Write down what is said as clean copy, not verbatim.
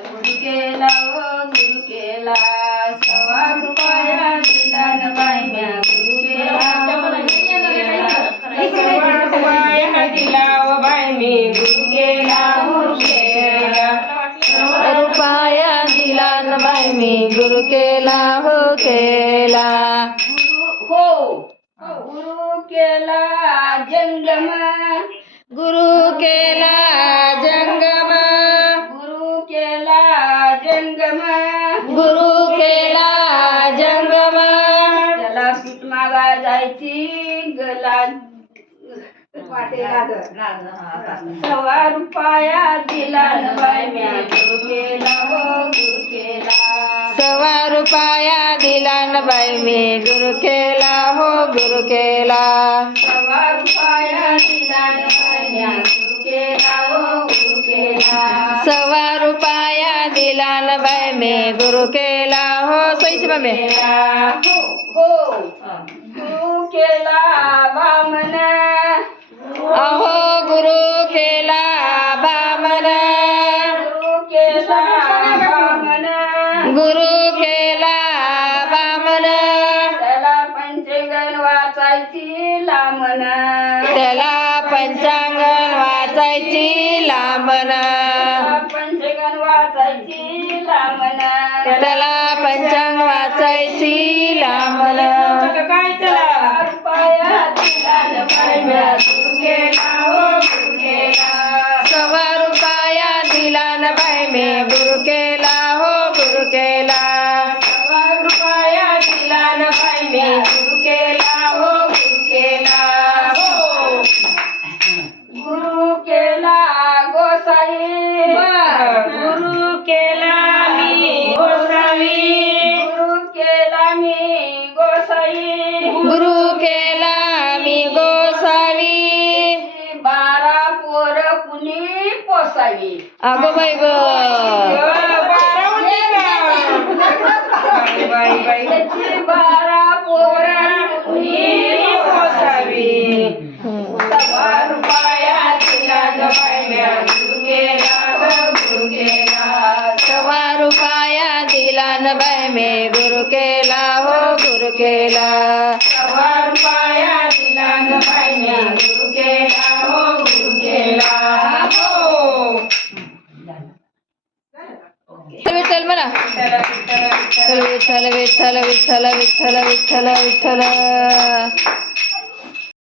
गुरु केला ओ गुरु केला, सवा रुपया दिला न बाई म्या गुरु केला सवा रुपया दिला ओ बाई मी गुरु केला गुरु केला रुपया दिला न बाई मी गुरु केला हो केला. गुरु केला जंगम, गुरु केला जंगम, गुरु केला जंगम, गुरु केला जंगम. त्याला पीठ मागा जायची गला सवा रुपया दिला न बाई म्या गुरु केला हो गुरु केला. सवा रुपया दिला न बाई मी गुरु केला हो गुरु केला. सवा रुपया दिला न बाई म्या गुरु केला हो गुरु केला. सवा रुपया दिला न बाई मी गुरु केला हो. सईशी मम्मी हो गुरु केला बामन, अहो गुरु केला बामन, गुरु केला बामन, गुरु केला बामन. त्याला पंचगण वाचायची लामन, त्याला पंचांगण वाचायची लांबन, पंचगण वाचायची लामन, त्याला पंचांग वाचायची लांबन. काय त्याला रुपया दिला न बाई म्या गुरु केला हो गुरु केला. सवा रुपया दिला न बाई मी गुरु केला हो गुरु केला. सवा रुपया दिला न बाई मी गुरु केला हो गुरु केला. गुरु केला गोसाई, गुरु केला मी गोसाई, गुरु केला मी गोसाई, गुरु केला मी गोसावी. 12 पोर कुणी पोसावी. अगो बाई ग, त्याची 12 पोर कुणी पोसावी. सवा रुपया दिला न बाई म्या गुरु केला हो गुरु केला. सवा रुपया दिला न बाई मी गुरु केला हो गुरु केला. सवा रुपया दिला न बाई म्या गुरु केला हो गुरु केला. विठ्ठल म्हणा. विठ्ठल विठ्ठल विठ्ठल विठ्ठल विठ्ठल विठ्ठल विठ्ठल.